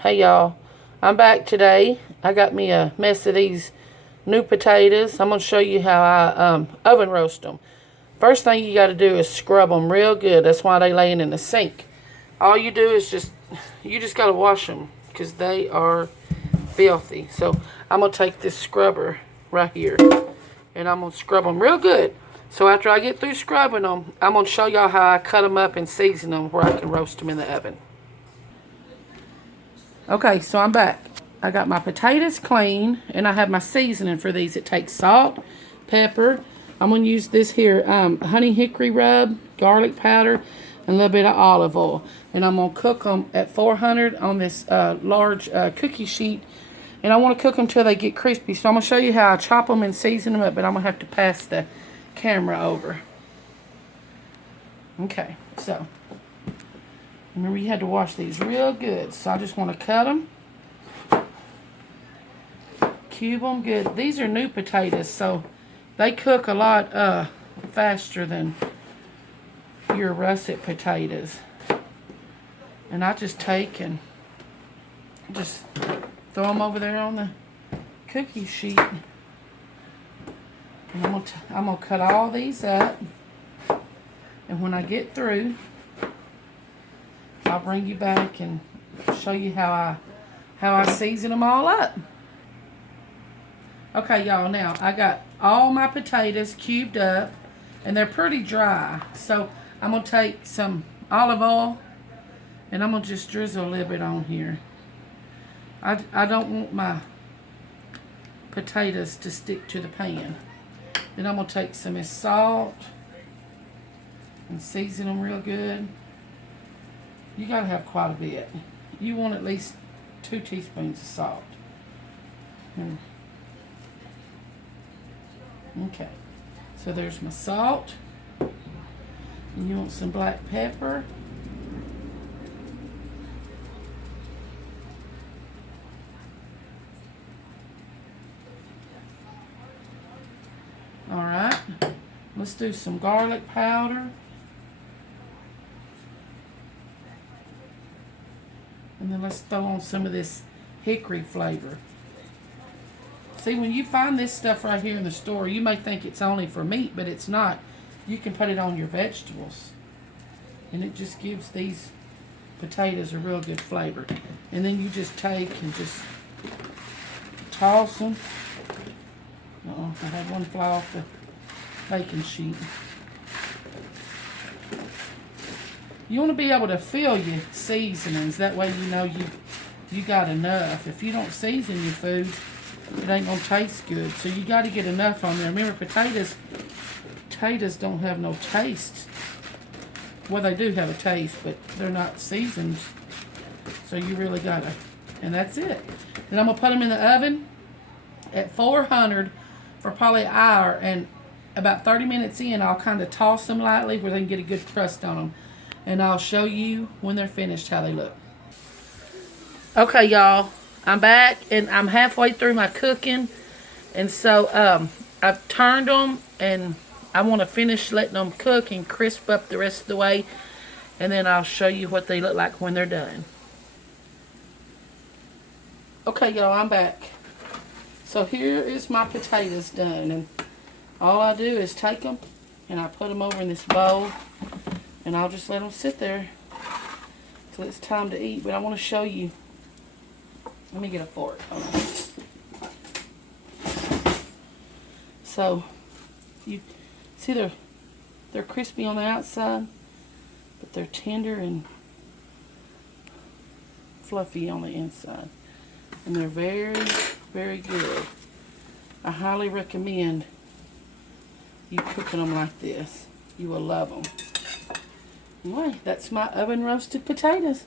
Hey y'all, I'm back today. I got me a mess of these new potatoes. I'm going to show you how I oven roast them. First thing you got to do is scrub them real good. That's why they laying in the sink. All you do is you just got to wash them because they are filthy. So I'm going to take this scrubber right here and I'm going to scrub them real good. So after I get through scrubbing them, I'm going to show y'all how I cut them up and season them where I can roast them in the oven. Okay, so I'm back. I got my potatoes clean, and I have my seasoning for these. It takes salt, pepper. I'm going to use this here honey hickory rub, garlic powder, and a little bit of olive oil. And I'm going to cook them at 400 on this large cookie sheet. And I want to cook them till they get crispy. So I'm going to show you how I chop them and season them up, but I'm going to have to pass the camera over. Okay, so remember, you had to wash these real good. So I just want to cut them. Cube them good. These are new potatoes, so they cook a lot faster than your russet potatoes. And I just take and just throw them over there on the cookie sheet. And I'm gonna cut all these up. And when I get through, I'll bring you back and show you how I season them all up. Okay, y'all, now I got all my potatoes cubed up and they're pretty dry. So I'm going to take some olive oil and I'm going to just drizzle a little bit on here. I don't want my potatoes to stick to the pan. Then I'm going to take some of this salt and season them real good. You got to have quite a bit. You want at least 2 teaspoons of salt. Okay, so there's my salt. And you want some black pepper. Alright, let's do some garlic powder. And then let's throw on some of this hickory flavor. See, when you find this stuff right here in the store, you may think it's only for meat, but it's not. You can put it on your vegetables. And it just gives these potatoes a real good flavor. And then you just take and just toss them. Uh-oh, I had one fly off the baking sheet. You want to be able to feel your seasonings. That way you know you got enough. If you don't season your food, it ain't gonna taste good. So you got to get enough on there. Remember, potatoes don't have no taste. Well, they do have a taste, but they're not seasoned. So you really gotta, and that's it. Then I'm gonna put them in the oven at 400 for probably an hour, and about 30 minutes in, I'll kind of toss them lightly where they can get a good crust on them. And I'll show you when they're finished how they look. Okay, y'all. I'm back and I'm halfway through my cooking, and so I've turned them and I want to finish letting them cook and crisp up the rest of the way, and then I'll show you what they look like when they're done. Okay, y'all, I'm back. So here is my potatoes done, and all I do is take them and I put them over in this bowl, and I'll just let them sit there till it's time to eat. But I want to show you. Let me get a fork. So you see they're crispy on the outside, but they're tender and fluffy on the inside. And they're very, very good. I highly recommend you cooking them like this. You will love them. Anyway, that's my oven roasted potatoes.